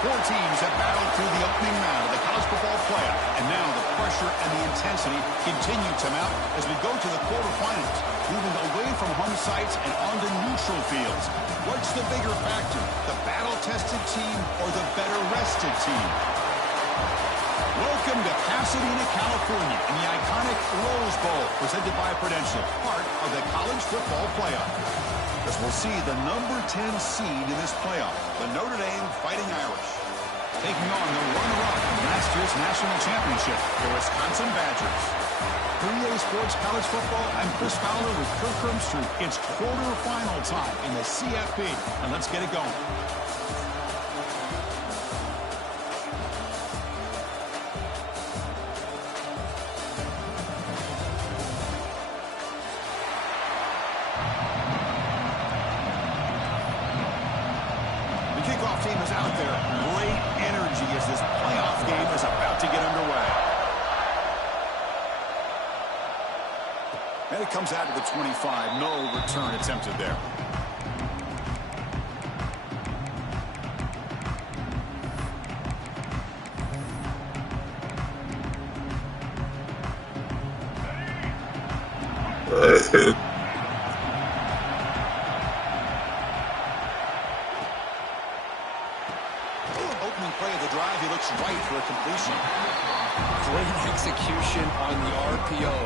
Four teams have battled through the opening round of the college football playoff, and now the pressure and the intensity continue to mount as we go to the quarterfinals, moving away from home sites and onto neutral fields. What's the bigger factor, the battle-tested team or the better-rested team? Welcome to Pasadena, California, in the iconic Rose Bowl, presented by Prudential, part of the college football playoff. As we'll see the number 10 seed in this playoff, the Notre Dame Fighting Irish, taking on the runner-up in last year's national championship, the Wisconsin Badgers. 3A Sports College Football, I'm Chris Fowler with Kirk Crimstrud. It's quarterfinal time in the CFP, and let's get it going. Team is out there. Great energy as this playoff game is about to get underway. And it comes out to the 25. No return attempted there. Opening play of the drive, he looks right for a completion. Great execution on the RPO.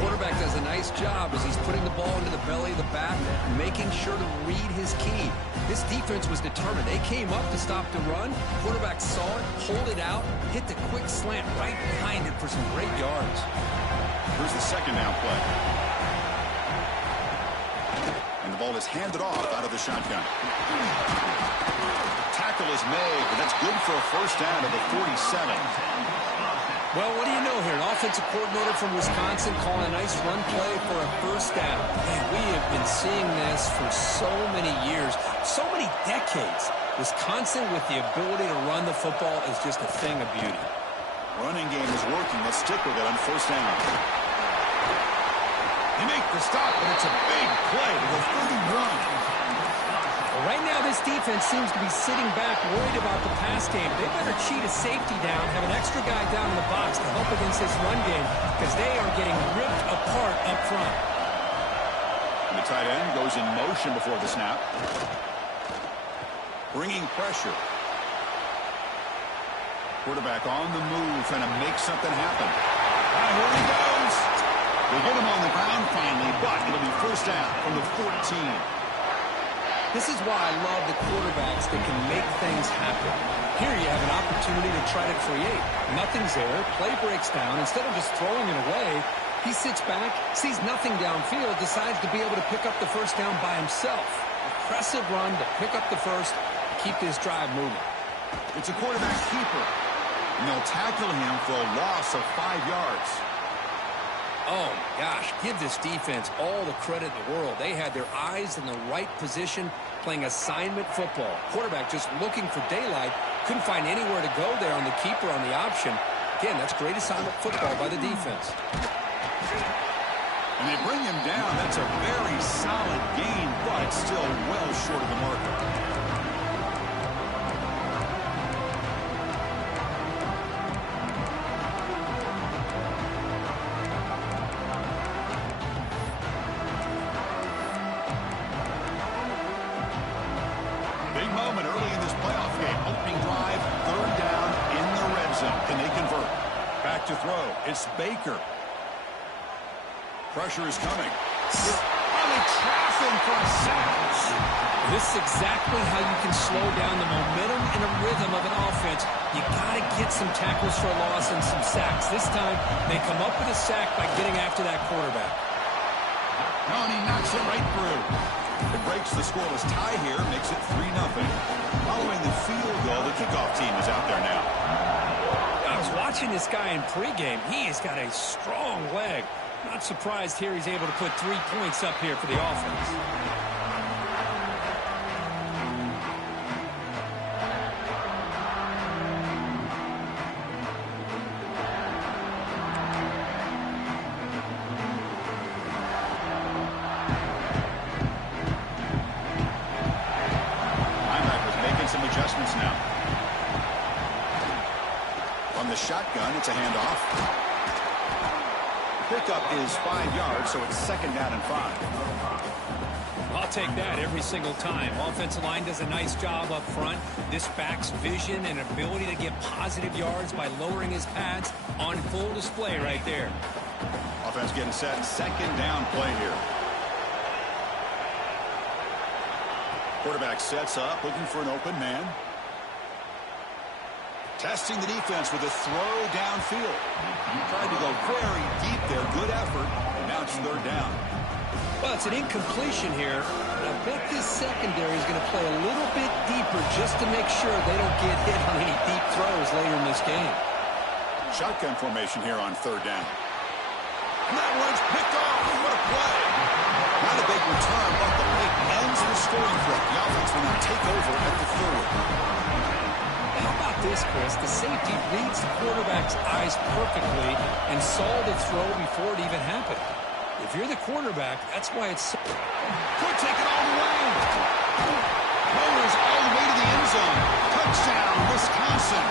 Quarterback does a nice job as he's putting the ball into the belly of the back, making sure to read his key. This defense was determined. They came up to stop the run. Quarterback saw it, pulled it out, hit the quick slant right behind it for some great yards. Here's the second down play. And the ball is handed off out of the shotgun. Tackle is made, but that's good for a first down at the 47. Well, what do you know here? An offensive coordinator from Wisconsin calling a nice run play for a first down. Man, we have been seeing this for so many years, so many decades. Wisconsin with the ability to run the football is just a thing of beauty. Running game is working. Let's stick with it on first down. They make the stop, but it's a big play to the 31. Right now, this defense seems to be sitting back, worried about the pass game. They better cheat a safety down, have an extra guy down in the box to help against this run game, because they are getting ripped apart up front. And the tight end goes in motion before the snap. Bringing pressure. Quarterback on the move, trying to make something happen. Ah, here he goes. They get him on the ground finally, but it'll be first down from the 14. This is why I love the quarterbacks that can make things happen. Here you have an opportunity to try to create. Nothing's there. Play breaks down. Instead of just throwing it away, he sits back, sees nothing downfield, decides to be able to pick up the first down by himself. Impressive run to pick up the first, keep this drive moving. It's a quarterback keeper, and they'll tackle him for a loss of 5 yards. Oh, gosh, give this defense all the credit in the world. They had their eyes in the right position, playing assignment football. Quarterback just looking for daylight. Couldn't find anywhere to go there on the keeper on the option. Again, that's great assignment football by the defense. And they bring him down. That's a very solid gain, but still well short of the marker. To throw. It's Baker. Pressure is coming. Oh, they trap him for a sack. This is exactly how you can slow down the momentum and a rhythm of an offense. You got to get some tackles for a loss and some sacks. This time, they come up with a sack by getting after that quarterback. Oh, and he knocks it right through. It breaks the scoreless tie here, makes it 3-0. Following the field goal, the kickoff team is out there now. I was watching this guy in pregame. He has got a strong leg. Not surprised here he's able to put 3 points up here for the offense. Linebackers making some adjustments now. shotgun. It's a handoff. Pickup is 5 yards, so it's 2nd down and 5. I'll take that every single time. Offensive line does a nice job up front. This back's vision and ability to get positive yards by lowering his pads on full display right there. Offense getting set. 2nd down play here. Quarterback sets up, looking for an open man. Testing the defense with a throw downfield. Tried to go very deep there. Good effort. Now it's 3rd down. Well, it's an incompletion here. But I bet this secondary is going to play a little bit deeper just to make sure they don't get hit on any deep throws later in this game. Shotgun formation here on 3rd down. And that one's picked off. What a play. Not a big return, but the pick ends the scoring threat. The offense will now take over at the 3rd. How about this, Chris? The safety reads the quarterback's eyes perfectly and saw the throw before it even happened. If you're the quarterback, that's why it's so... Could take it all the way. Bowlers all the way to the end zone. Touchdown, Wisconsin.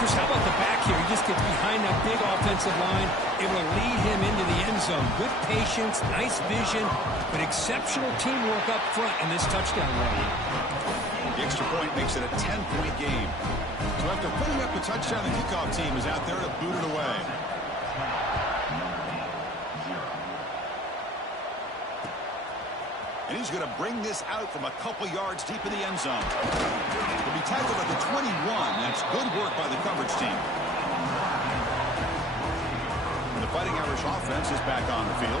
Chris, how about the back here? He just gets behind that big offensive line, able to lead him into the end zone. Good patience, nice vision, but exceptional teamwork up front in this touchdown run. The extra point makes it a 10-point game. So after putting up a touchdown, the kickoff team is out there to boot it away. And he's going to bring this out from a couple yards deep in the end zone. He'll be tackled at the 21. That's good work by the coverage team. And the Fighting Irish offense is back on the field.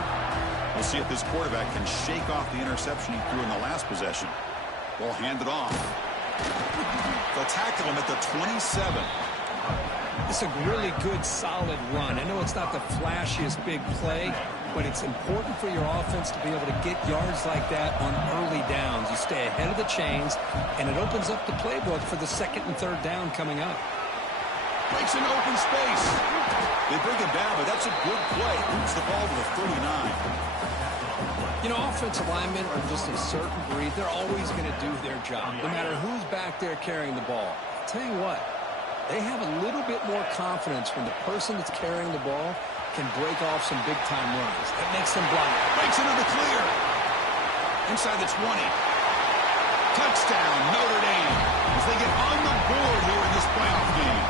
We'll see if this quarterback can shake off the interception he threw in the last possession. Ball handed off. They'll tackle him at the 27. It's a really good, solid run. I know it's not the flashiest big play, but it's important for your offense to be able to get yards like that on early downs. You stay ahead of the chains, and it opens up the playbook for the 2nd and 3rd down coming up. Breaks an open space. They bring him down, but that's a good play. Moves the ball to the 39. You know, offensive linemen are just a certain breed. They're always going to do their job, no matter who's back there carrying the ball. I'll tell you what, they have a little bit more confidence when the person that's carrying the ball can break off some big-time runs. That makes them blind. Breaks into the clear. Inside the 20. Touchdown, Notre Dame, as they get on the board here in this playoff game.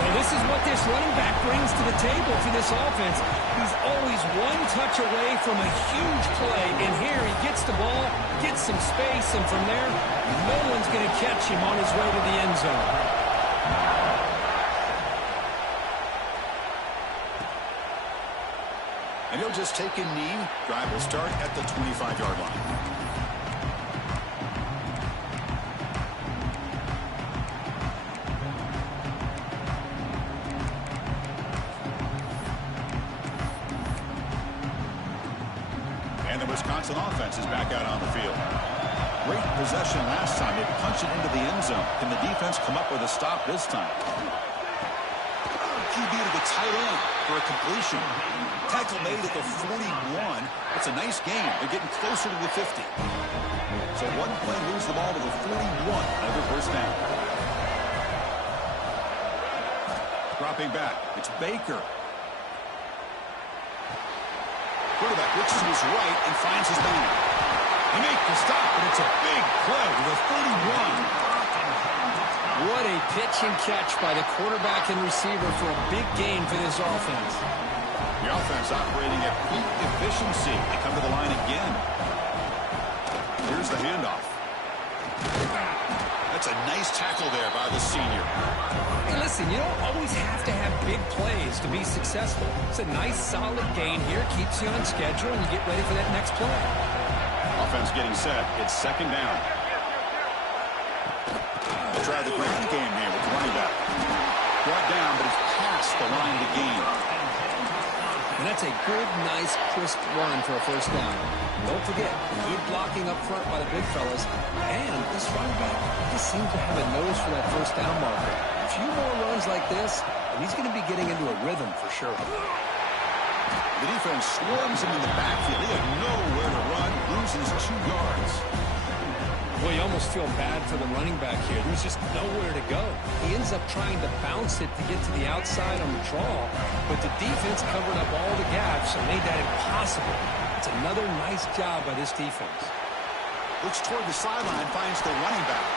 And this is what this running back brings to the table for this offense. He's always one touch away from a huge play. And here he gets the ball, gets some space, and from there, no one's going to catch him on his way to the end zone. And he'll just take a knee. Drive will start at the 25-yard line. And the Wisconsin offense is back out on the field. Great possession last time. They punched it into the end zone. Can the defense come up with a stop this time? QB to the tight end for a completion. Tackle made at the 41. It's a nice game. They're getting closer to the 50. So one play moves the ball to the 41. Another first down. Dropping back. It's Baker. Quarterback looks to his right and finds his man. He makes the stop, but it's a big play to the 31. What a pitch and catch by the quarterback and receiver for a big gain for this offense. The offense operating at peak efficiency. They come to the line again. Here's the handoff. That's a nice tackle there by the senior. Hey, listen, you don't always have to have big plays to be successful. It's a nice, solid gain here. Keeps you on schedule, and you get ready for that next play. Offense getting set. It's 2nd down. They'll try the ground game here with the running back. Brought down, but it's past the line to gain. And that's a good, nice, crisp run for a first down. Don't forget, good blocking up front by the big fellas. And this running back just seems to have a nose for that first down marker. A few more runs like this, and he's going to be getting into a rhythm for sure. The defense swarms him in the backfield. He had nowhere to run, loses 2 yards. Well, you almost feel bad for the running back here. There's just nowhere to go. He ends up trying to bounce it to get to the outside on the draw, but the defense covered up all the gaps and made that impossible. It's another nice job by this defense. Looks toward the sideline, finds the running back.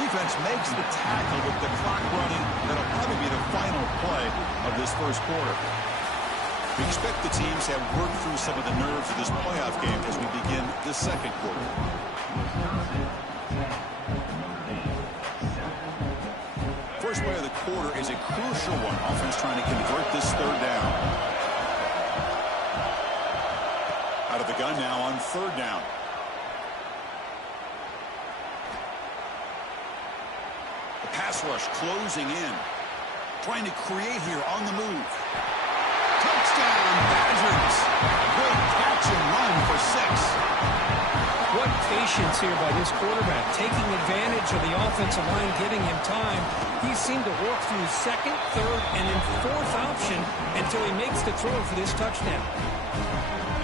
Defense makes the tackle with the clock running. That'll probably be the final play of this first quarter. We expect the teams have worked through some of the nerves of this playoff game as we begin the second quarter. First play of the quarter is a crucial one. Offense trying to convert this third down. Out of the gun now on third down. The pass rush closing in. Trying to create here on the move. Touchdown, Badgers. Great catch and run for 6. What patience here by this quarterback, taking advantage of the offensive line, giving him time. He seemed to work through second, third, and then fourth option until he makes the throw for this touchdown.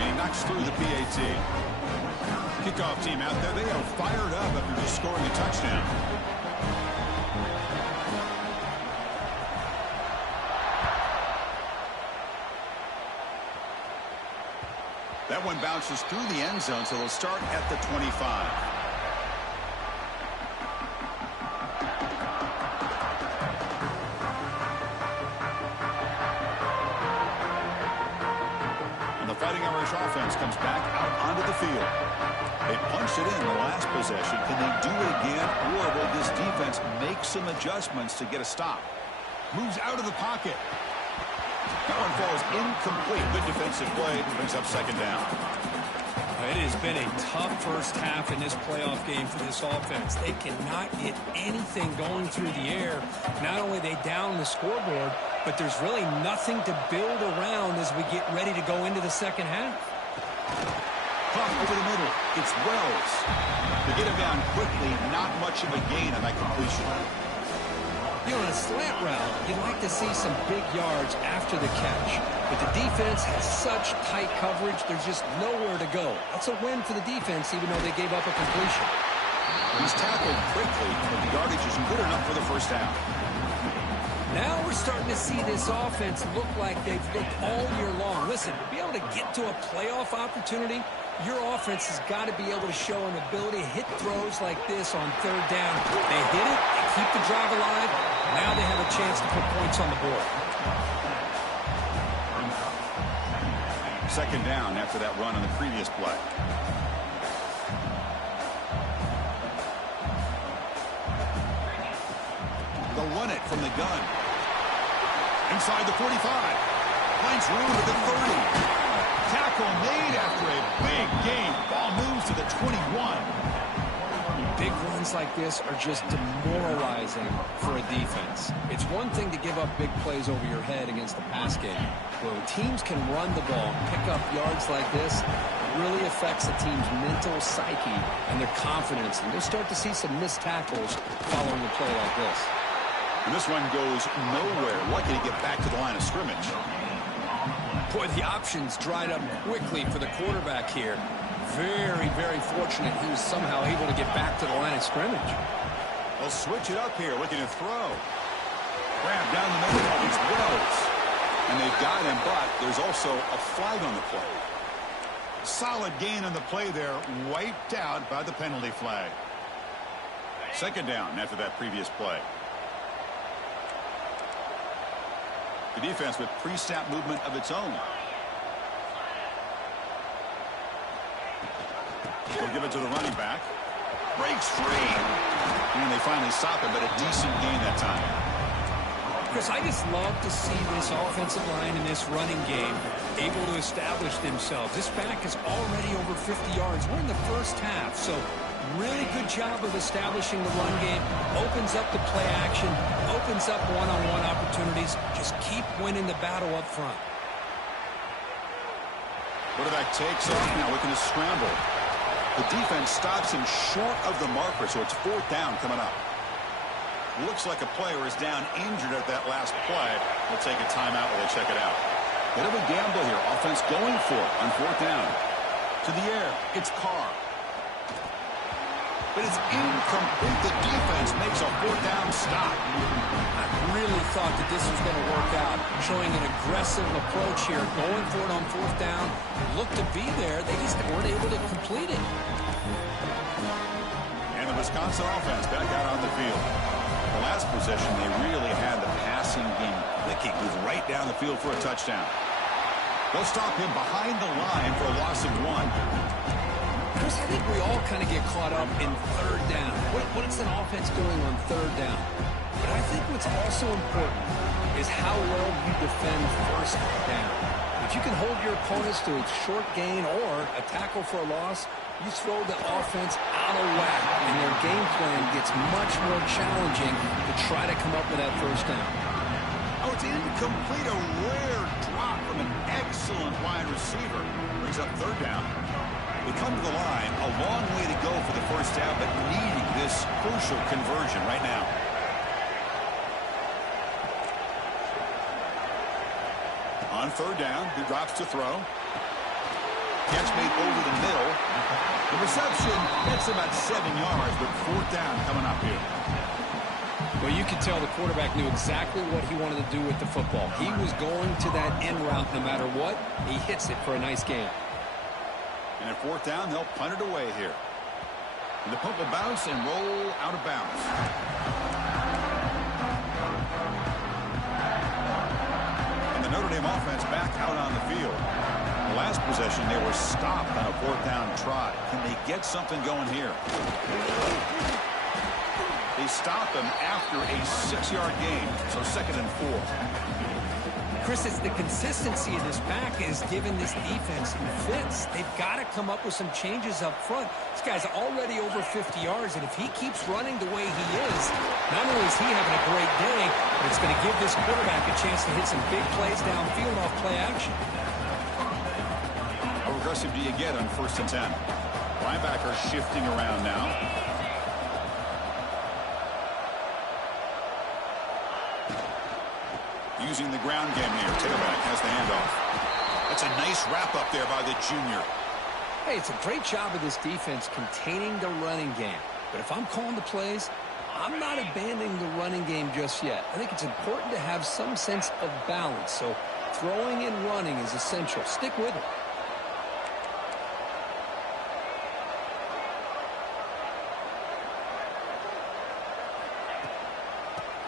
And he knocks through the PAT. Kickoff team out there, they are fired up after just scoring a touchdown. That one bounces through the end zone, so they'll start at the 25. And the Fighting Irish offense comes back out onto the field. They punched it in the last possession. Can they do it again, or will this defense make some adjustments to get a stop? Moves out of the pocket. That one falls incomplete. Good defensive play. Brings up second down. It has been a tough first half in this playoff game for this offense. They cannot get anything going through the air. Not only they down the scoreboard, but there's really nothing to build around as we get ready to go into the second half. Pump over the middle. It's Wells. They get him down quickly. Not much of a gain on that completion. You know, in a slant route, you'd like to see some big yards after the catch. But the defense has such tight coverage, there's just nowhere to go. That's a win for the defense, even though they gave up a completion. He's tackled quickly, but the yardage isn't good enough for the first down. Now we're starting to see this offense look like they've looked all year long. Listen, to be able to get to a playoff opportunity, your offense has got to be able to show an ability to hit throws like this on third down. They hit it, they keep the drive alive. Now they have a chance to put points on the board. Second down after that run on the previous play. They'll run it from the gun. Inside the 45. Finds room at the 30. Tackle made after a big gain. Ball moves to the 21. Big runs like this are just demoralizing for a defense. It's one thing to give up big plays over your head against the pass game. When teams can run the ball and pick up yards like this, it really affects the team's mental psyche and their confidence. And you'll start to see some missed tackles following a play like this. And this one goes nowhere. Lucky to get back to the line of scrimmage. Boy, the options dried up quickly for the quarterback here. Very, very fortunate he was somehow able to get back to the line of scrimmage. They'll switch it up here, looking to throw. Grab down the middle. It's Wells. And they've got him, but there's also a flag on the play. Solid gain on the play there, wiped out by the penalty flag. Second down after that previous play. The defense with pre-snap movement of its own. They'll give it to the running back. Breaks free. And they finally stop him, but a decent gain that time. Chris, I just love to see this offensive line and this running game able to establish themselves. This back is already over 50 yards. We're in the first half, so really good job of establishing the run game. Opens up the play action, opens up one-on-one opportunities. Just keep winning the battle up front. Quarterback takes off now, looking to scramble. The defense stops him short of the marker, so it's fourth down coming up. Looks like a player is down injured at that last play. They'll take a timeout while they check it out. Bit of a gamble here. Offense going for it on fourth down. To the air, it's Carr. but it's incomplete. The defense makes a fourth down stop. I really thought that this was going to work out, showing an aggressive approach here, going for it on fourth down. Looked to be there. They just weren't able to complete it. And the Wisconsin offense back out on the field. The last possession, they really had the passing game clicking. Moved right down the field for a touchdown. They'll stop him behind the line for a loss of 1. Chris, I think we all kind of get caught up in third down. What is an offense doing on third down? But I think what's also important is how well you defend first down. If you can hold your opponents to a short gain or a tackle for a loss, you throw the offense out of whack, and their game plan gets much more challenging to try to come up with that first down. Oh, it's incomplete. A rare drop from an excellent wide receiver. Brings up third down. They come to the line, a long way to go for the first down, but needing this crucial conversion right now. On third down, he drops to throw. Catch made over the middle. The reception gets about 7 yards, but fourth down coming up here. Well, you could tell the quarterback knew exactly what he wanted to do with the football. He was going to that end route no matter what. He hits it for a nice gain. And at fourth down, they'll punt it away here. And the punt will bounce and roll out of bounds. And the Notre Dame offense back out on the field. The last possession, they were stopped on a fourth down try. Can they get something going here? They stop them after a 6-yard gain, so 2nd and 4. Chris, it's the consistency of this pack is giving this defense some fits. They've got to come up with some changes up front. This guy's already over 50 yards, and if he keeps running the way he is, not only is he having a great day, but it's going to give this quarterback a chance to hit some big plays downfield off play action. How aggressive do you get on 1st and 10? Linebacker shifting around now. Using the ground game here. Tailback has the handoff. That's a nice wrap up there by the junior. Hey, it's a great job of this defense containing the running game. But if I'm calling the plays, I'm not abandoning the running game just yet. I think it's important to have some sense of balance. So throwing and running is essential. Stick with it.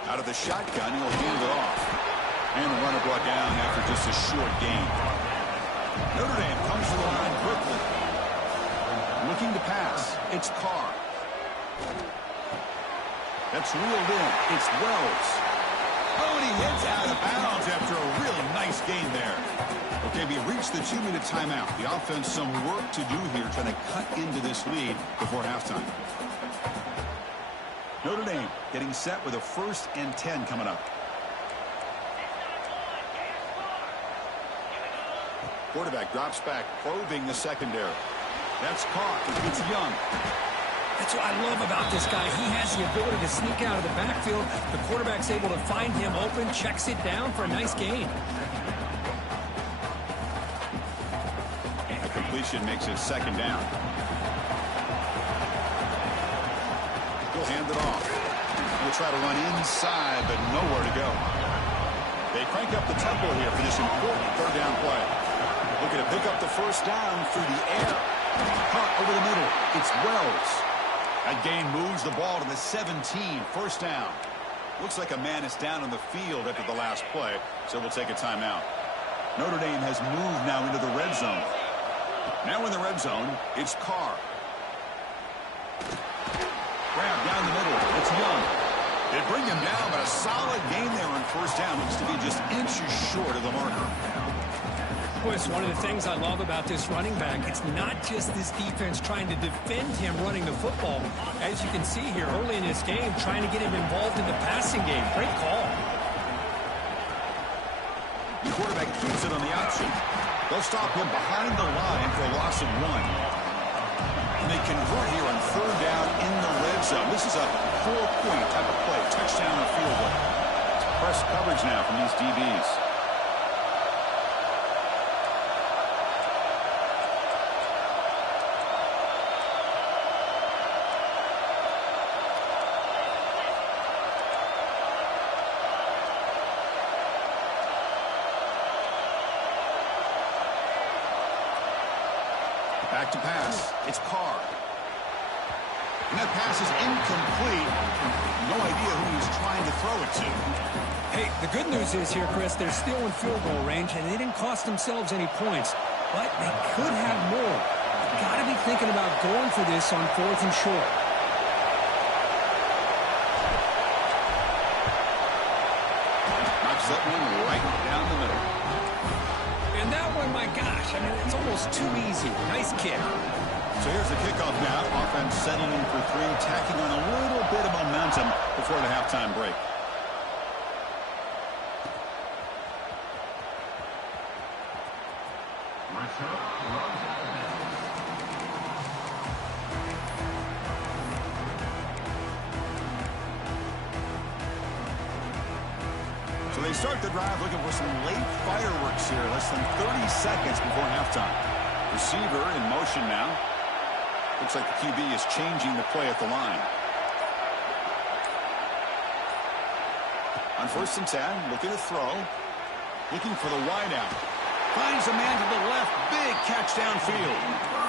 Out of the shotgun, he'll hand it off. And the runner brought down after just a short gain. Notre Dame comes to the line quickly. Looking to pass. It's Carr. That's reeled in. It's Wells. Oh, and he hits out of bounds after a really nice gain there. Okay, we reached the 2-minute timeout. The offense some work to do here, trying to cut into this lead before halftime. Notre Dame getting set with a 1st and 10 coming up. Quarterback drops back, probing the secondary. That's caught. It's Young. That's what I love about this guy. He has the ability to sneak out of the backfield. The quarterback's able to find him open, checks it down for a nice gain. A completion makes it 2nd down. He'll hand it off. He'll try to run inside, but nowhere to go. They crank up the tempo here for this important 3rd down play. Looking to pick up the 1st down through the air. Caught over the middle. It's Wells. That gain moves the ball to the 17. 1st down. Looks like a man is down on the field after the last play, so we'll take a timeout. Notre Dame has moved now into the red zone. Now in the red zone, it's Carr. Grab down the middle. It's Young. They bring him down, but a solid gain there on 1st down. Looks to be just inches short of the marker. Boy, it's one of the things I love about this running back. It's not just this defense trying to defend him running the football. As you can see here early in this game, trying to get him involved in the passing game. Great call. The quarterback keeps it on the option. They'll stop him behind the line for a loss of 1. And they convert here on 3rd down in the red zone. This is a 4-point type of play. Touchdown or field goal. It's press coverage now from these DBs. Back to pass. It's Carr. And that pass is incomplete. No idea who he's trying to throw it to. Hey, the good news is here, Chris, they're still in field goal range, and they didn't cost themselves any points. But they could have more. You've got to be thinking about going for this on 4th and short. Knocks that one right down the middle. And that one, my gosh, I mean, it's almost too easy. Nice kick. So here's the kickoff now. Offense settling for 3, tacking on a little bit of momentum before the halftime break. So they start the drive looking for some late fireworks here. Less than 30 seconds before halftime. Receiver in motion now. Looks like the QB is changing the play at the line. On 1st and 10, looking to throw. Looking for the wideout. Finds a man to the left. Big catch downfield.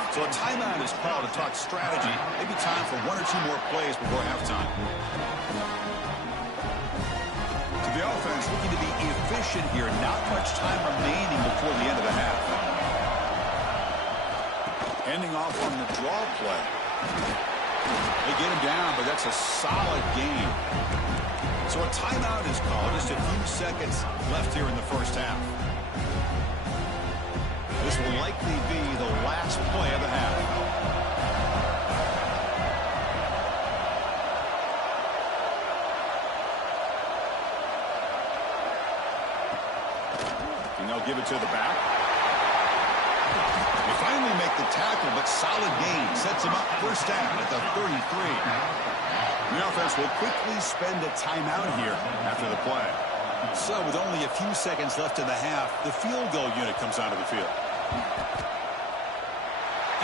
So a timeout is called to talk strategy. Maybe time for 1 or 2 more plays before halftime. So the offense looking to be efficient here. Not much time remaining before the end of the half. Ending off on the draw play. They get him down, but that's a solid game. So a timeout is called. Just a few seconds left here in the first half. This will likely be the last play of the half. And they'll give it to the back. They finally make the tackle, but solid gain. Sets him up first down at the 33. The offense will quickly spend a timeout here after the play. So with only a few seconds left in the half, the field goal unit comes onto the field.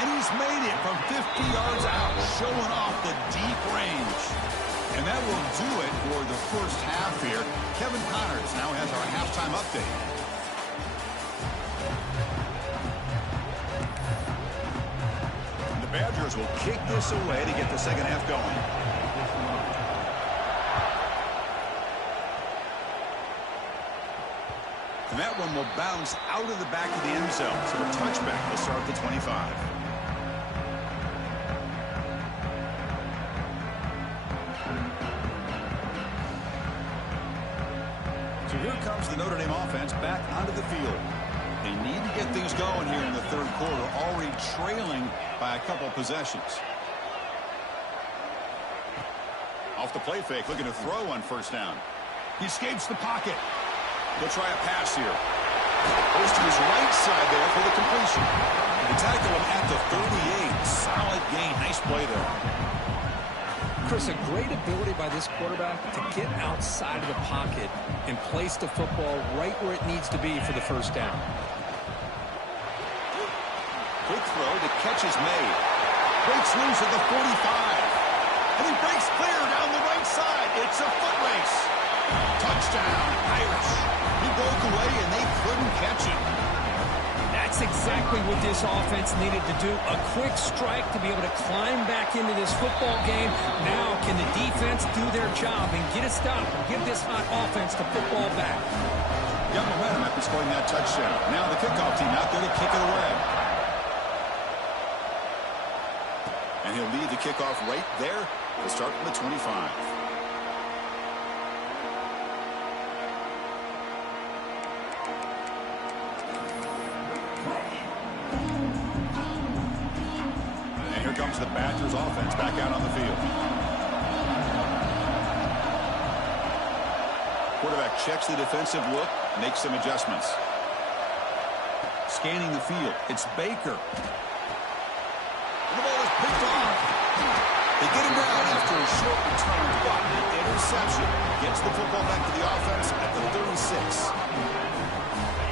And he's made it from 50 yards out, showing off the deep range. And that will do it for the first half here. Kevin Connors now has our halftime update. The Badgers will kick this away to get the second half going. And that one will bounce out of the back of the end zone. So a touchback will start at the 25. So here comes the Notre Dame offense back onto the field. They need to get things going here in the third quarter, already trailing by a couple possessions. Off the play fake, looking to throw on first down. He escapes the pocket. He'll try a pass here. Goes to his right side there for the completion. They tackle him at the 38. Solid gain. Nice play there. Chris, a great ability by this quarterback to get outside of the pocket and place the football right where it needs to be for the first down. Quick throw. The catch is made. Breaks loose at the 45. And he breaks clear down the right side. It's a foot race. Touchdown, Irish. He broke away, and they couldn't catch him. That's exactly what this offense needed to do. A quick strike to be able to climb back into this football game. Now can the defense do their job and get a stop and give this hot offense the football back? Got momentum after scoring that touchdown. Now the kickoff team out there to kick it away. And he'll lead the kickoff right there. He'll start from the 25. Comes the Badgers offense back out on the field. Quarterback checks the defensive look, makes some adjustments. Scanning the field, it's Baker. The ball is picked off. They get him down after a short return, but interception gets the football back to the offense at the 36.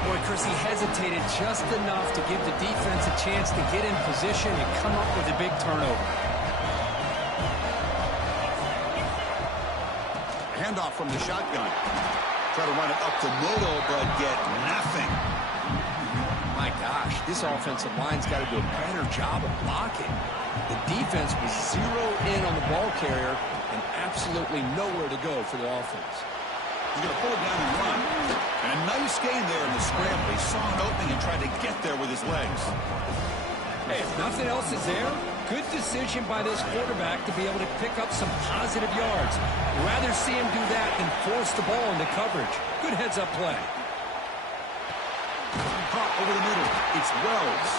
Boy, Chris, he hesitated just enough to give the defense a chance to get in position and come up with a big turnover. Handoff from the shotgun. Try to run it up the middle, but get nothing. My gosh, this offensive line's got to do a better job of blocking. The defense was zeroed in on the ball carrier and absolutely nowhere to go for the offense. He's going to pull it down and run. And a nice gain there in the scramble. He saw an opening and tried to get there with his legs. Hey, if nothing else is there, good decision by this quarterback to be able to pick up some positive yards. Rather see him do that than force the ball into coverage. Good heads-up play. Caught over the middle. It's Wells.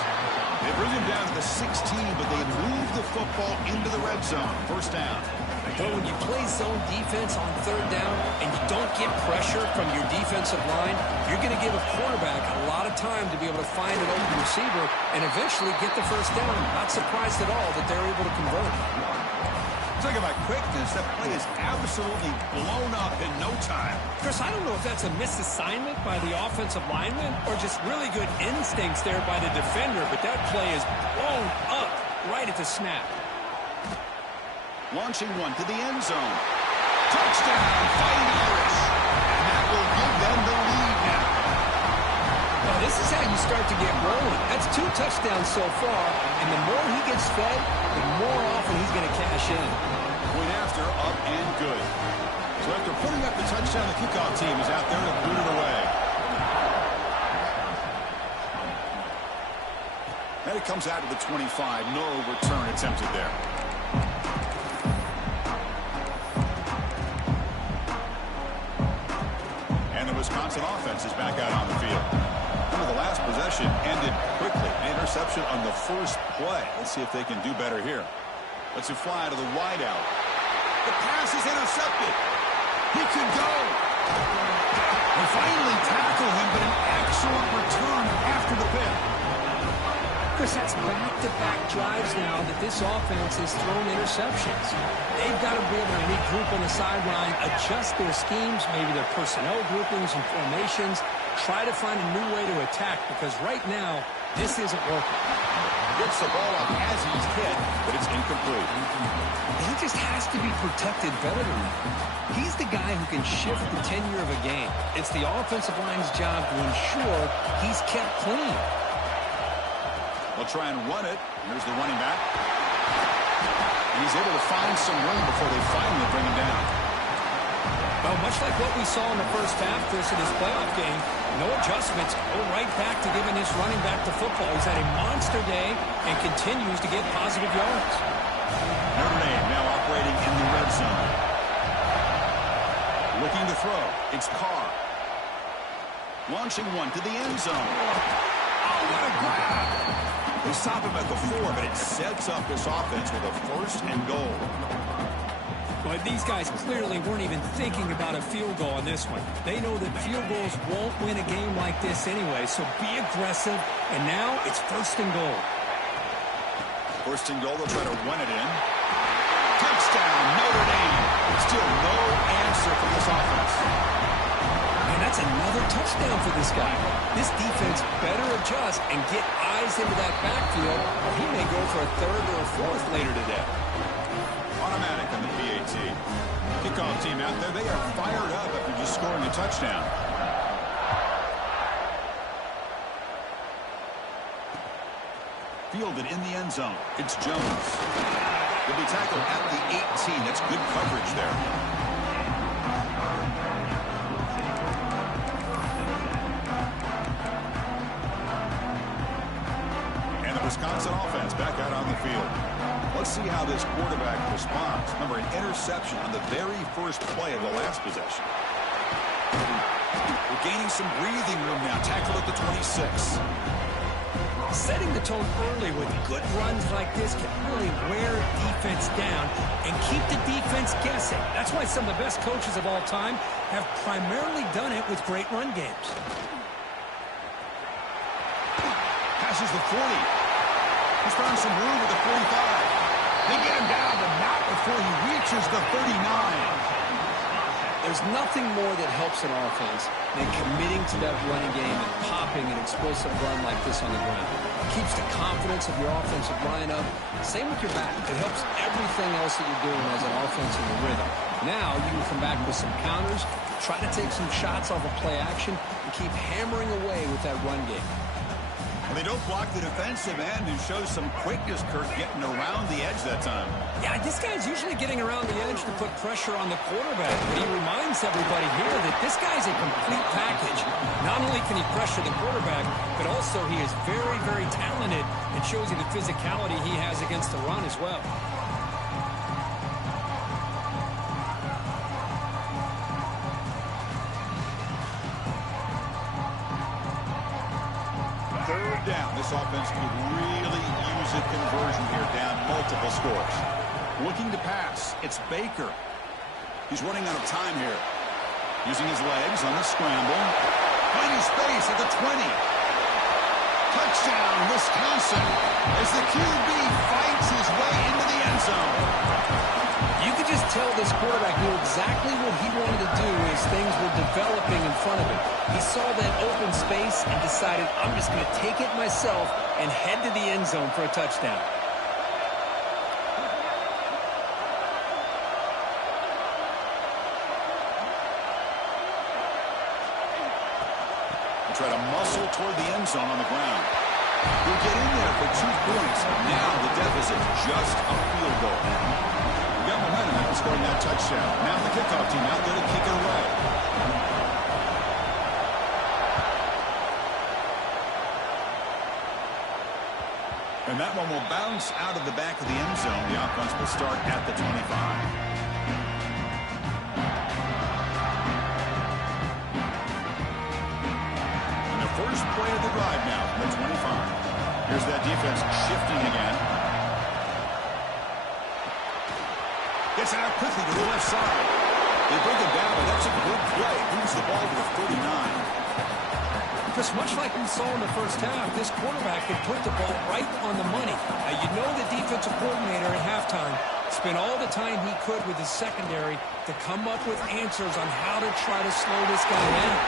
They bring him down to the 16, but they move the football into the red zone. First down. But when you play zone defense on third down and you don't get pressure from your defensive line, you're going to give a quarterback a lot of time to be able to find an open receiver and eventually get the first down. Not surprised at all that they're able to convert. Talking about quickness, that play is absolutely blown up in no time. Chris, I don't know if that's a misassignment by the offensive lineman or just really good instincts there by the defender, but that play is blown up right at the snap. Launching one to the end zone. Touchdown, Fighting Irish. And that will give them the lead now. Well, this is how you start to get rolling. That's 2 touchdowns so far, and the more he gets fed, the more often he's going to cash in. Point after, up and good. So after putting up the touchdown, the kickoff team is out there to boot it away. And it comes out to the 25. No return attempted there. And the Wisconsin offense is back out on the field. The last possession ended quickly. An interception on the first play. Let's see if they can do better here. Let's it fly to the wideout. The pass is intercepted. He could go. They finally tackle him, but an excellent return after the pick. Chris, that's back-to-back drives now that this offense has thrown interceptions. They've got to be able to regroup on the sideline, adjust their schemes, maybe their personnel groupings and formations, try to find a new way to attack, because right now, this isn't working. Gets the ball up as he's hit, but it's incomplete. He just has to be protected better than that. He's the guy who can shift the tenure of a game. It's the offensive line's job to ensure he's kept clean. They'll try and run it. Here's the running back. He's able to find some room before they finally bring him down. Well, much like what we saw in the first half, Chris, in this playoff game, no adjustments. Go right back to giving this running back the football. He's had a monster day and continues to get positive yards. Notre Dame now operating in the red zone. Looking to throw. It's Carr. Launching one to the end zone. Oh, what a grab! They stop him at the 4, but it sets up this offense with a first and goal. But these guys clearly weren't even thinking about a field goal on this one. They know that field goals won't win a game like this anyway, so be aggressive, and now it's first and goal. First and goal, they'll try to run it in. Touchdown, Notre Dame. Still no answer from this offense. And that's another touchdown for this guy. This defense better adjust and get eyes into that backfield, or he may go for a third or a fourth later today. Automatic on the PAT. Kickoff team out there, they are fired up after just scoring a touchdown. Fielded in the end zone. It's Jones. He'll be tackled at the 18. That's good coverage there. Wisconsin offense back out on the field. Let's see how this quarterback responds. Remember, an interception on the very first play of the last possession. We're gaining some breathing room now. Tackled at the 26. Setting the tone early with good runs like this can really wear defense down and keep the defense guessing. That's why some of the best coaches of all time have primarily done it with great run games. Passes the 40. He's found some room with the 45. They get him down, but not before he reaches the 39. There's nothing more that helps an offense than committing to that running game and popping an explosive run like this on the ground. It keeps the confidence of your offensive line up. Same with your back. It helps everything else that you're doing as an offense in the rhythm. Now you can come back with some counters, try to take some shots off of play action, and keep hammering away with that run game. They don't block the defensive end and show some quickness, Kirk, getting around the edge that time. Yeah, this guy's usually getting around the edge to put pressure on the quarterback. But he reminds everybody here that this guy's a complete package. Not only can he pressure the quarterback, but also he is very, very talented and shows you the physicality he has against the run as well. Third down. This offense could really use a conversion here, down multiple scores. Looking to pass. It's Baker. He's running out of time here. Using his legs on the scramble. Finding space at the 20. Touchdown, Wisconsin, as the QB fights his way into the end zone. You could just tell this quarterback knew exactly what he wanted to do as things were developing in front of him. He saw that open space and decided, I'm just going to take it myself and head to the end zone for a touchdown. Try to muscle toward the end zone on the ground. He'll get in there for 2 points. Now the deficit just a field goal. We got momentum after scoring that touchdown. Now the kickoff team out there to kick it away. And that one will bounce out of the back of the end zone. The offense will start at the 25. First play of the drive now from the 25. Here's that defense shifting again. Gets out quickly to the left side. They bring it down, and that's a good play. Moves the ball to the 39. Just much like we saw in the first half, this quarterback could put the ball right on the money. Now, you know the defensive coordinator at halftime spent all the time he could with his secondary to come up with answers on how to try to slow this guy down.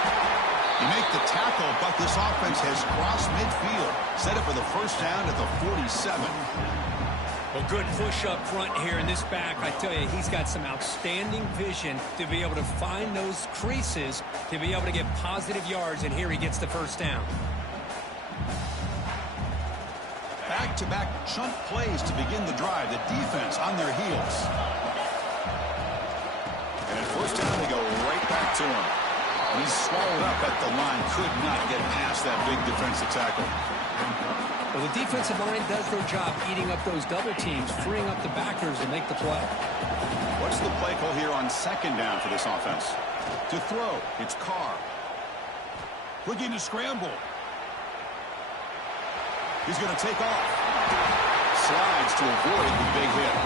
You make the tackle, but this offense has crossed midfield. Set it for the first down at the 47. Well, good push up front here in this back. I tell you, he's got some outstanding vision to be able to find those creases, to be able to get positive yards, and here he gets the first down. Back-to-back chunk plays to begin the drive. The defense on their heels. And at first down, they go right back to him. He's swallowed up at the line. Could not get past that big defensive tackle. Well, the defensive line does their job eating up those double teams, freeing up the backers to make the play. What's the play call here on second down for this offense? To throw, it's Carr. Looking to scramble. He's going to take off. Slides to avoid the big hit.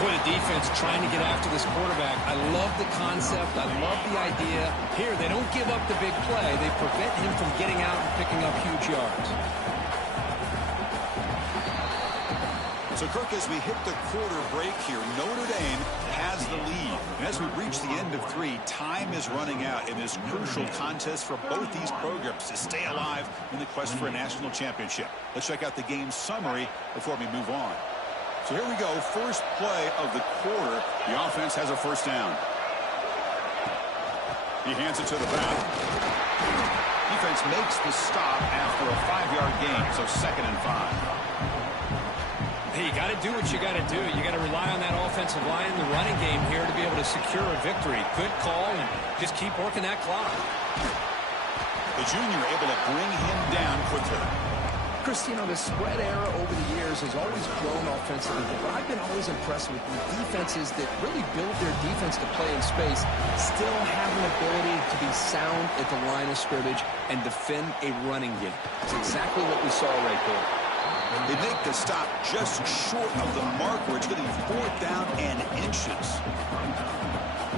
Boy, the defense trying to get after this quarterback. I love the concept. I love the idea. Here, they don't give up the big play. They prevent him from getting out and picking up huge yards. So, Kirk, as we hit the quarter break here, Notre Dame has the lead. And as we reach the end of 3, time is running out in this crucial contest for both these programs to stay alive in the quest for a national championship. Let's check out the game summary before we move on. So here we go, first play of the quarter. The offense has a first down. He hands it to the back. Defense makes the stop after a 5-yard gain, so 2nd and 5. Hey, you got to do what you got to do. You got to rely on that offensive line in the running game here to be able to secure a victory. Good call, and just keep working that clock. The junior able to bring him down quickly. Chris, you know, the spread era over the years has always grown offensively, but I've been always impressed with the defenses that really build their defense to play in space, still have an ability to be sound at the line of scrimmage and defend a running game. It's exactly what we saw right there. They make the stop just short of the mark where it's going to be 4th down and inches.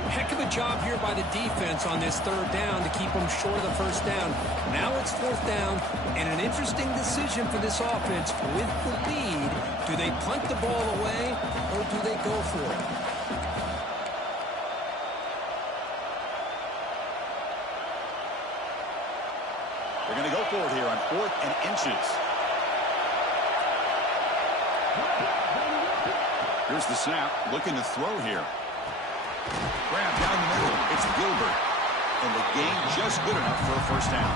Heck of a job here by the defense on this 3rd down to keep them short of the first down. Now it's 4th down, and an interesting decision for this offense. With the lead, do they punt the ball away, or do they go for it? They're going to go for it here on 4th and inches. Here's the snap, looking to throw here. Grab down the middle. It's Gilbert. And the gain just good enough for a first down.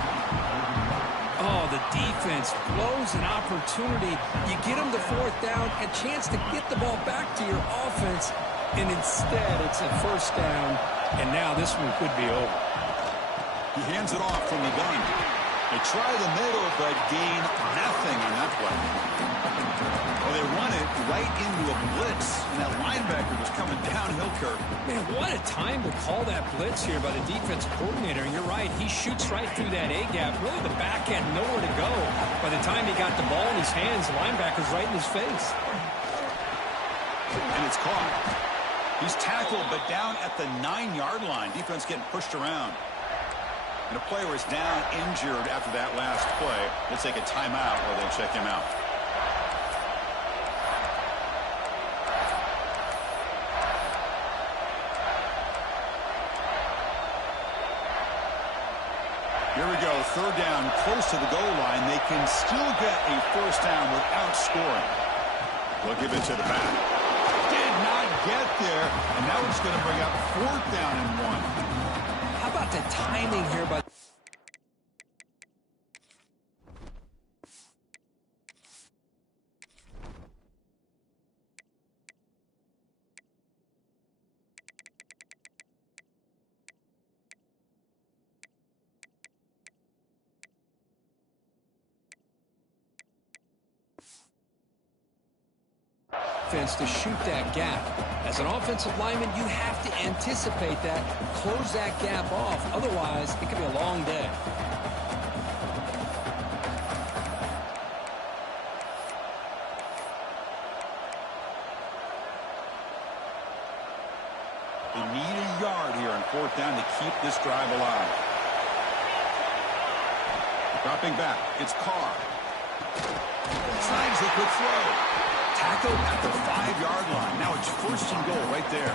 Oh, the defense blows an opportunity. You get them to fourth down, a chance to get the ball back to your offense, and instead it's a first down, and now this one could be over. He hands it off from the gun. They try the middle, but gain nothing on that play. Well, they run it right into a blitz, and that linebacker was coming downhill, Kirk. Man, what a time to call that blitz here by the defensive coordinator. And you're right, he shoots right through that A-gap. Really, the back had nowhere to go. By the time he got the ball in his hands, the linebacker's right in his face. And it's caught. He's tackled, but down at the 9-yard line. Defense getting pushed around. And a player is down injured after that last play. We'll take a timeout or they'll check him out. Here we go, third down, close to the goal line. They can still get a first down without scoring. They'll give it to the back. Did not get there, and now it's going to bring up fourth down and 1. How about the timing here by... to shoot that gap. As an offensive lineman, you have to anticipate that, close that gap off. Otherwise, it could be a long day. They need a yard here on fourth down to keep this drive alive. Dropping back, it's Carr. Signs a quick throw. Tackled at the 5-yard line. Now it's first and goal right there.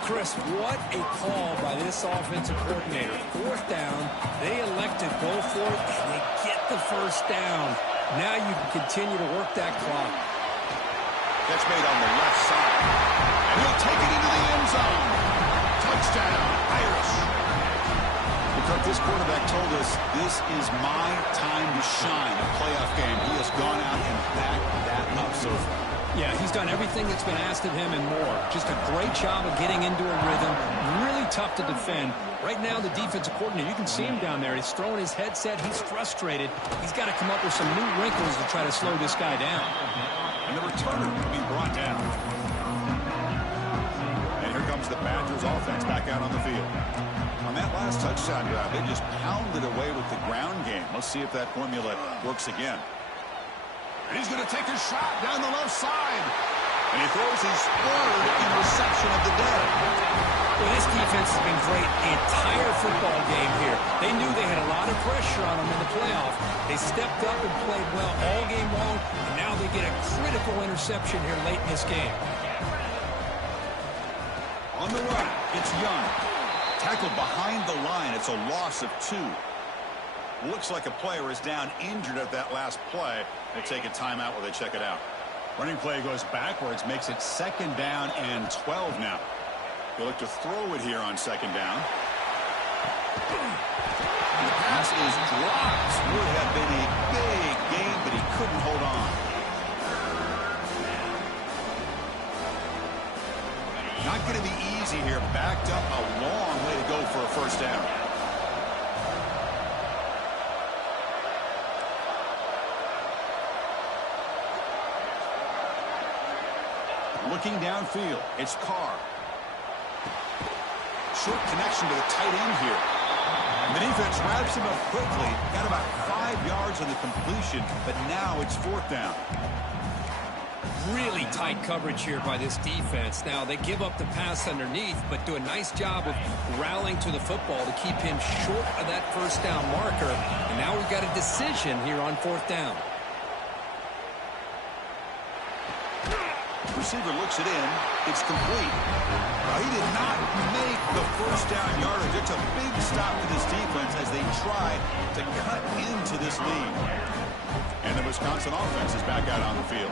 Chris, what a call by this offensive coordinator. Fourth down, they elect to go for it, and they get the first down. Now you can continue to work that clock. That's made on the left side. And he'll take it into the end zone. Touchdown, Irish. Because this quarterback told us this is my time to shine, a playoff game. He has gone out and backed that up so far. Yeah, he's done everything that's been asked of him and more. Just a great job of getting into a rhythm. Really tough to defend. Right now, the defensive coordinator, you can see him down there. He's throwing his headset. He's frustrated. He's got to come up with some new wrinkles to try to slow this guy down. And the returner being brought down. And here comes the Badgers offense back out on the field. On that last touchdown drive, they just pounded away with the ground game. Let's see if that formula works again. And he's going to take a shot down the left side. And he throws his third interception of the day. Well, this defense has been great the entire football game here. They knew they had a lot of pressure on them in the playoff. They stepped up and played well all game long, and now they get a critical interception here late in this game. On the run, it's Young. Tackled behind the line. It's a loss of 2. Looks like a player is down injured at that last play. They take a timeout while they check it out. Running play goes backwards, makes it second down and 12 now. They look to throw it here on second down. The pass is dropped. Would have been a big game, but he couldn't hold on. Not going to be easy here. Backed up a long way to go for a first down. Looking downfield, it's Carr. Short connection to the tight end here. And the defense wraps him up quickly. Got about 5 yards on the completion, but now it's fourth down. Really tight coverage here by this defense. Now, they give up the pass underneath, but do a nice job of rallying to the football to keep him short of that first down marker. And now we've got a decision here on fourth down. Receiver looks it in. It's complete. He did not make the first down yardage. It's a big stop for this defense as they try to cut into this lead. And the Wisconsin offense is back out on the field.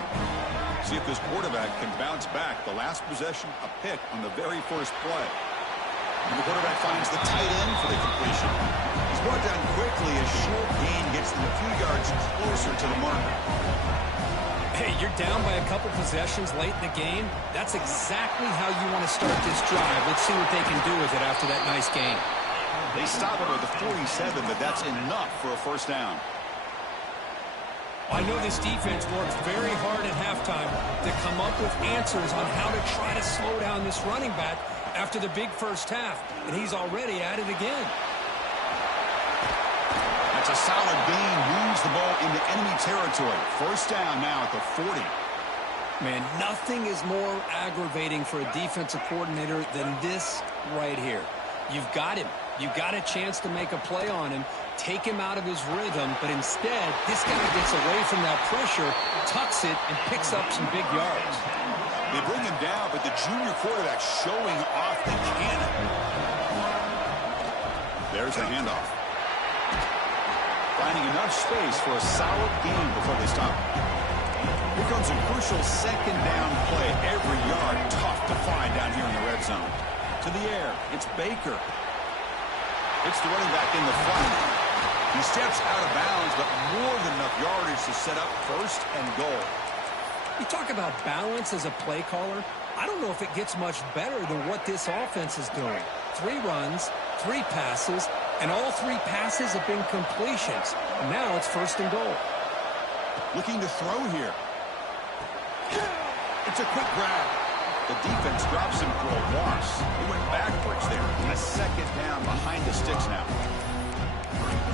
See if this quarterback can bounce back. The last possession, a pick on the very first play. And the quarterback finds the tight end for the completion. He's brought down quickly. A short gain gets them a few yards closer to the marker. Hey, you're down by a couple possessions late in the game. That's exactly how you want to start this drive. Let's see what they can do with it after that nice game. They stop it with the 47, but that's enough for a first down. I know this defense worked very hard at halftime to come up with answers on how to try to slow down this running back after the big first half, and he's already at it again. That's a solid gain. Moves the ball into enemy territory. First down now at the 40. Man, nothing is more aggravating for a defensive coordinator than this right here. You've got him. You've got a chance to make a play on him, take him out of his rhythm, but instead, this guy gets away from that pressure, tucks it, and picks up some big yards. They bring him down, but the junior quarterback showing off the cannon. There's the handoff. Finding enough space for a solid gain before they stop. Here comes a crucial second down play. Every yard tough to find down here in the red zone. To the air, it's Baker. It's the running back in the front. He steps out of bounds, but more than enough yardage to set up first and goal. You talk about balance as a play caller. I don't know if it gets much better than what this offense is doing. 3 runs, 3 passes, and all 3 passes have been completions. And now it's first and goal. Looking to throw here. It's a quick grab. The defense drops him for a loss. He went backwards there. And a second down behind the sticks now.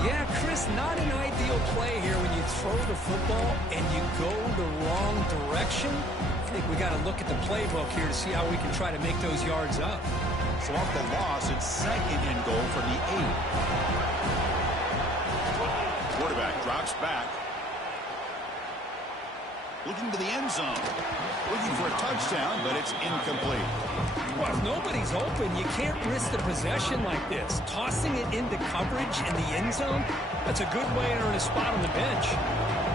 Yeah, Chris, not an ideal play here when you throw the football and you go the wrong direction. I think we got to look at the playbook here to see how we can try to make those yards up. So off the loss, it's second and goal for the 8. Quarterback drops back. Looking to the end zone. Looking for a touchdown, but it's incomplete. Well, if nobody's open, you can't risk the possession like this. Tossing it into coverage in the end zone, that's a good way to earn a spot on the bench.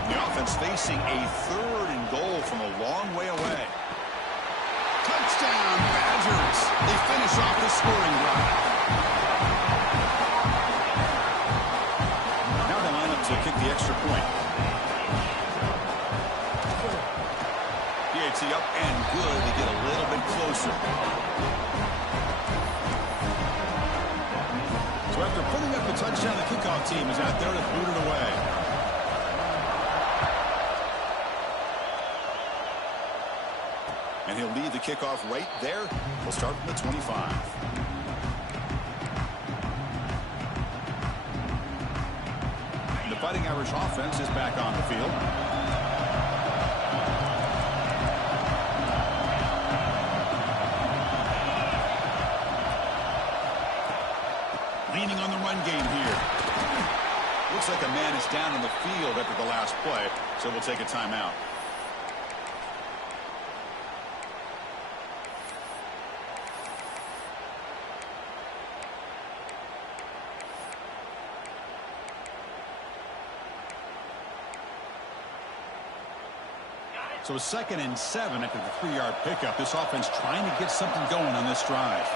The offense facing a third and goal from a long way away. Touchdown, Badgers. They finish off the scoring drive. Now they line up to kick the extra point. PAT up and good to get a little bit closer. So after putting up a touchdown, the kickoff team is out there to boot it away. And he'll lead the kickoff right there. We'll start from the 25. The Fighting Irish offense is back on the field. Leaning on the run game here. Looks like a man is down in the field after the last play, so we'll take a timeout. So a 2nd and 7 after the 3-yard pickup. This offense trying to get something going on this drive.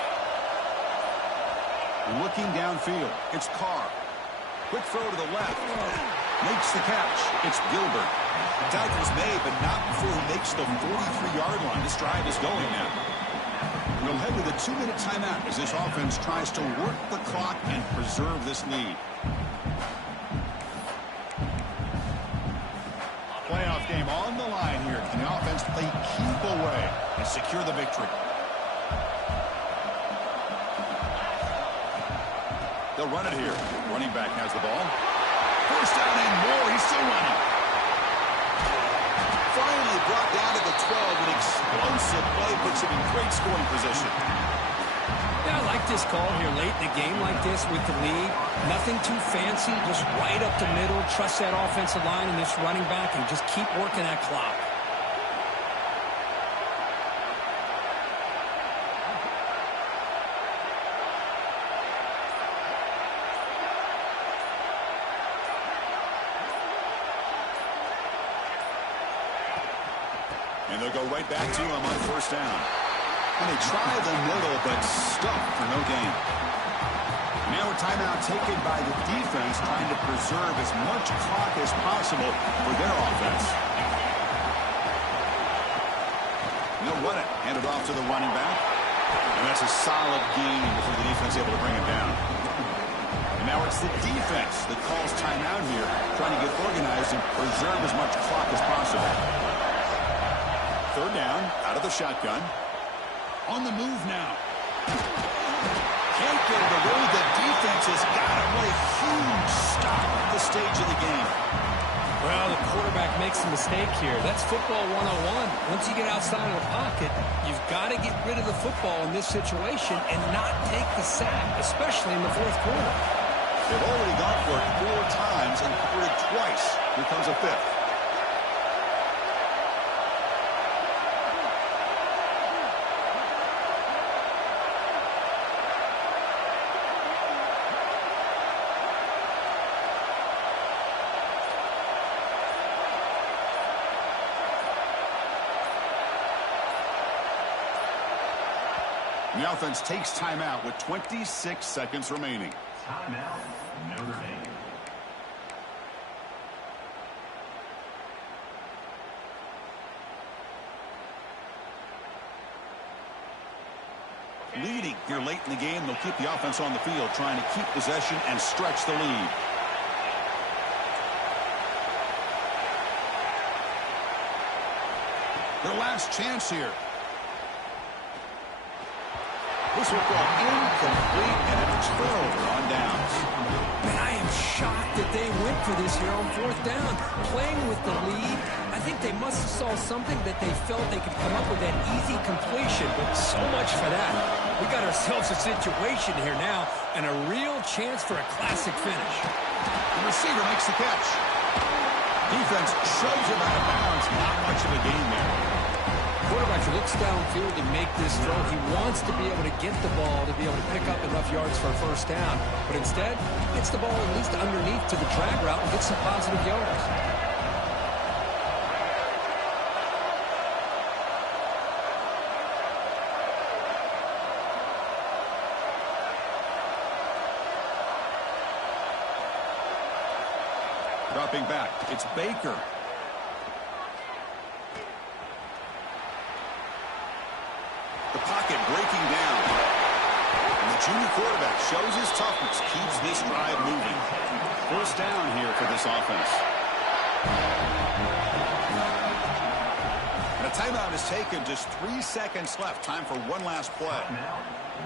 Looking downfield. It's Carr. Quick throw to the left. Makes the catch. It's Gilbert. The tackle's made, but not before he makes the 43-yard line. This drive is going now. We'll head to the 2-minute timeout as this offense tries to work the clock and preserve this lead. Playoff game on the line here. Can the offense play keep away and secure the victory? They'll run it here. Running back has the ball. First down and more. He's still running. Finally brought down to the 12. An explosive play puts him in great scoring position. Yeah, I like this call here late in a game like this with the lead. Nothing too fancy, just right up the middle. Trust that offensive line and this running back and just keep working that clock. And they'll go right back to him on first down. And they try the middle, but stuck for no gain. Now a timeout taken by the defense, trying to preserve as much clock as possible for their offense. They'll run it. Hand it off to the running back. And that's a solid gain before the defense able to bring him down. And now it's the defense that calls timeout here, trying to get organized and preserve as much clock as possible. Third down, out of the shotgun. On the move now. Can't get it away. The defense has got him with a huge stop at this stage of the game. Well, the quarterback makes a mistake here. That's football 101. Once you get outside of the pocket, you've got to get rid of the football in this situation and not take the sack, especially in the fourth quarter. They've already gone for it 4 times and converted twice. Here comes a 5th. The offense takes timeout with 26 seconds remaining. Timeout, Notre Dame. Leading here late in the game, they'll keep the offense on the field, trying to keep possession and stretch the lead. Their last chance here. This will go incomplete and a turnover on downs. Man, I am shocked that they went for this here on 4th down. Playing with the lead, I think they must have saw something that they felt they could come up with that easy completion, but so much for that. We got ourselves a situation here now and a real chance for a classic finish. The receiver makes the catch. Defense shoves him out of bounds. Not much of a gain there. Quarterback looks downfield to make this throw. He wants to be able to get the ball to be able to pick up enough yards for a first down. But instead, gets the ball at least underneath to the drag route and gets some positive yards. Dropping back, it's Baker. The pocket breaking down. And the junior quarterback shows his toughness, keeps this drive moving. First down here for this offense. And a timeout is taken, just 3 seconds left. Time for one last play. Now,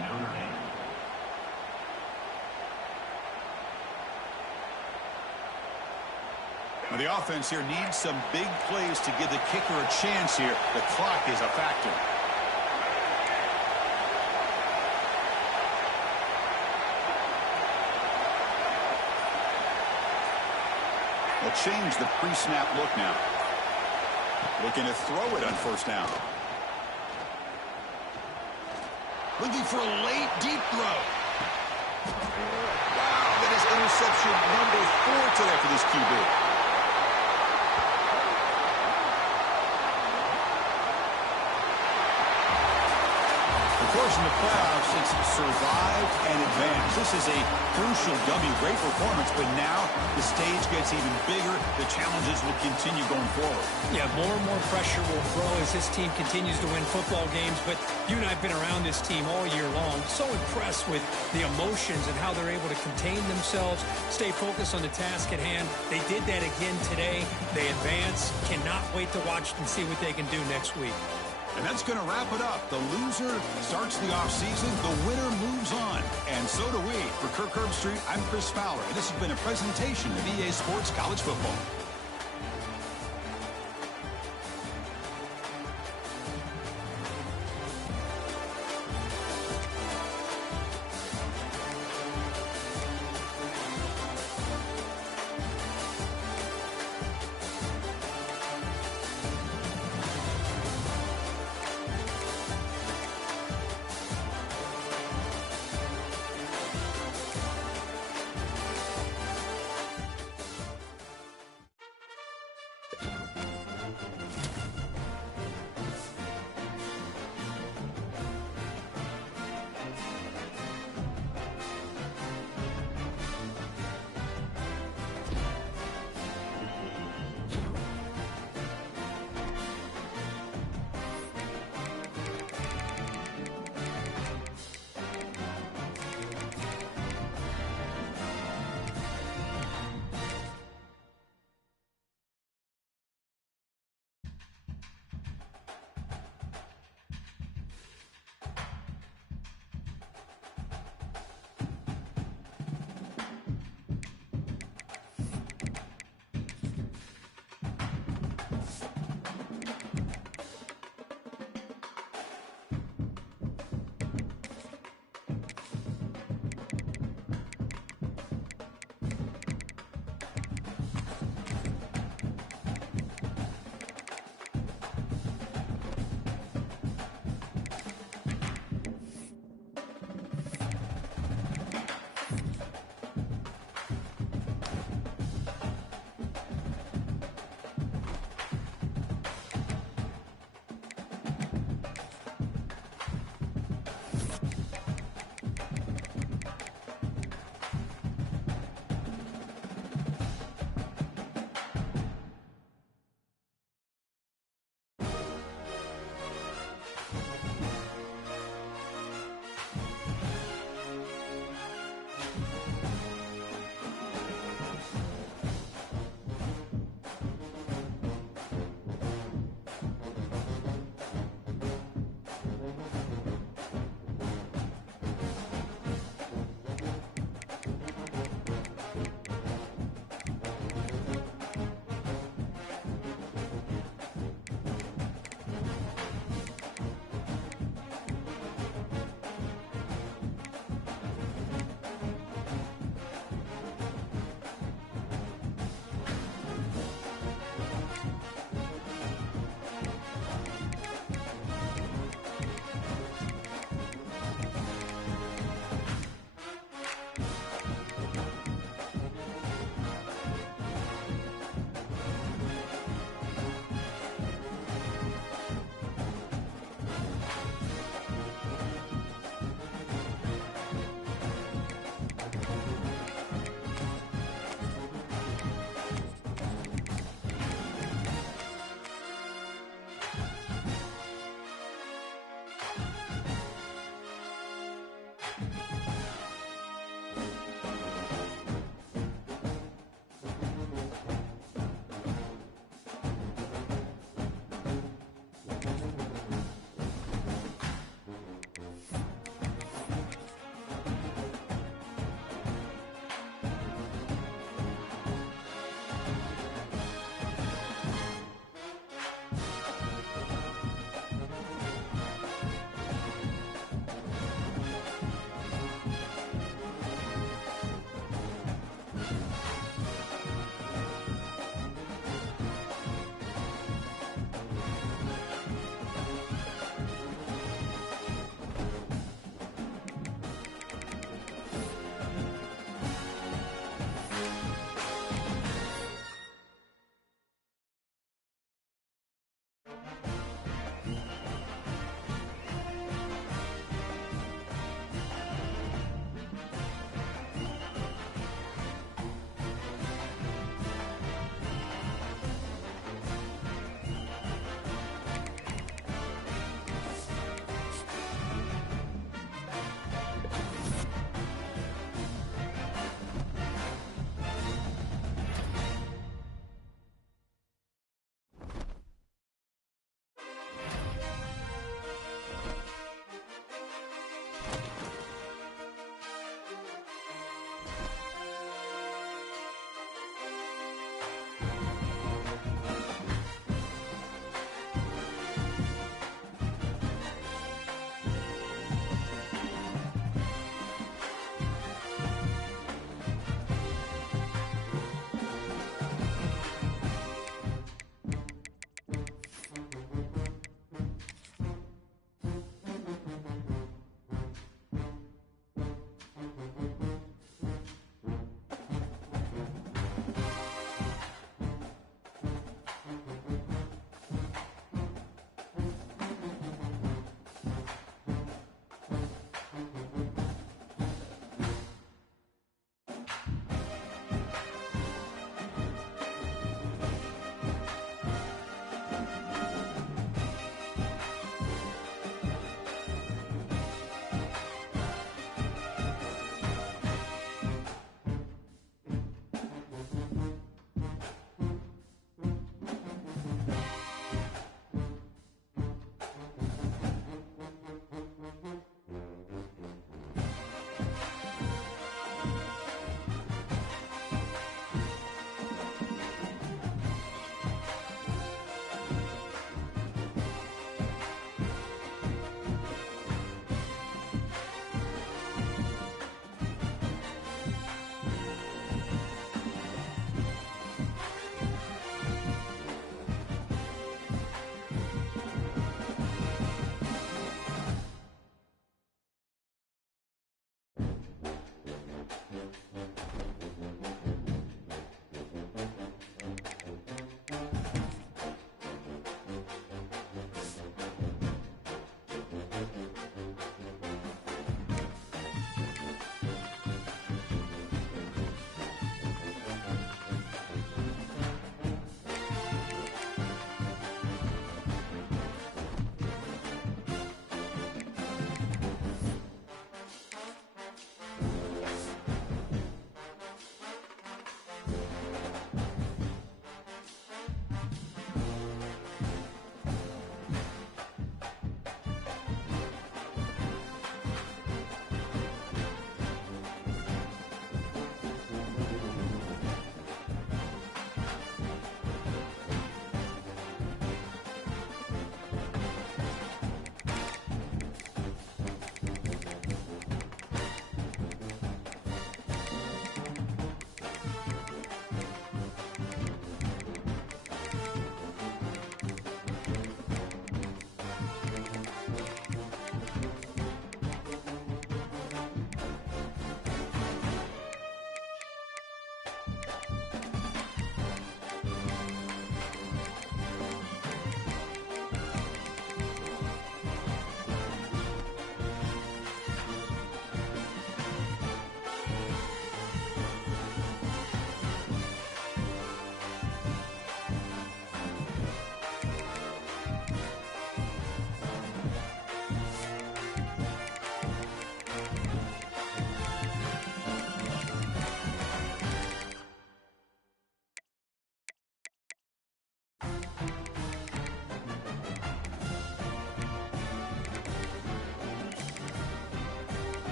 Notre Dame. Now the offense here needs some big plays to give the kicker a chance here. The clock is a factor. They'll change the pre-snap look now. Looking to throw it on first down. Looking for a late, deep throw. Wow, that is interception number 4 today for this QB. Of course, in the playoffs, it's survive and advance. This is a crucial W. Great performance, but now the stage gets even bigger. The challenges will continue going forward. Yeah, more and more pressure will grow as this team continues to win football games. But you and I have been around this team all year long. So impressed with the emotions and how they're able to contain themselves, stay focused on the task at hand. They did that again today. They advance. Cannot wait to watch and see what they can do next week. And that's going to wrap it up. The loser starts the offseason. The winner moves on. And so do we. For Kirk Herbstreit, I'm Chris Fowler. And this has been a presentation of EA Sports College Football.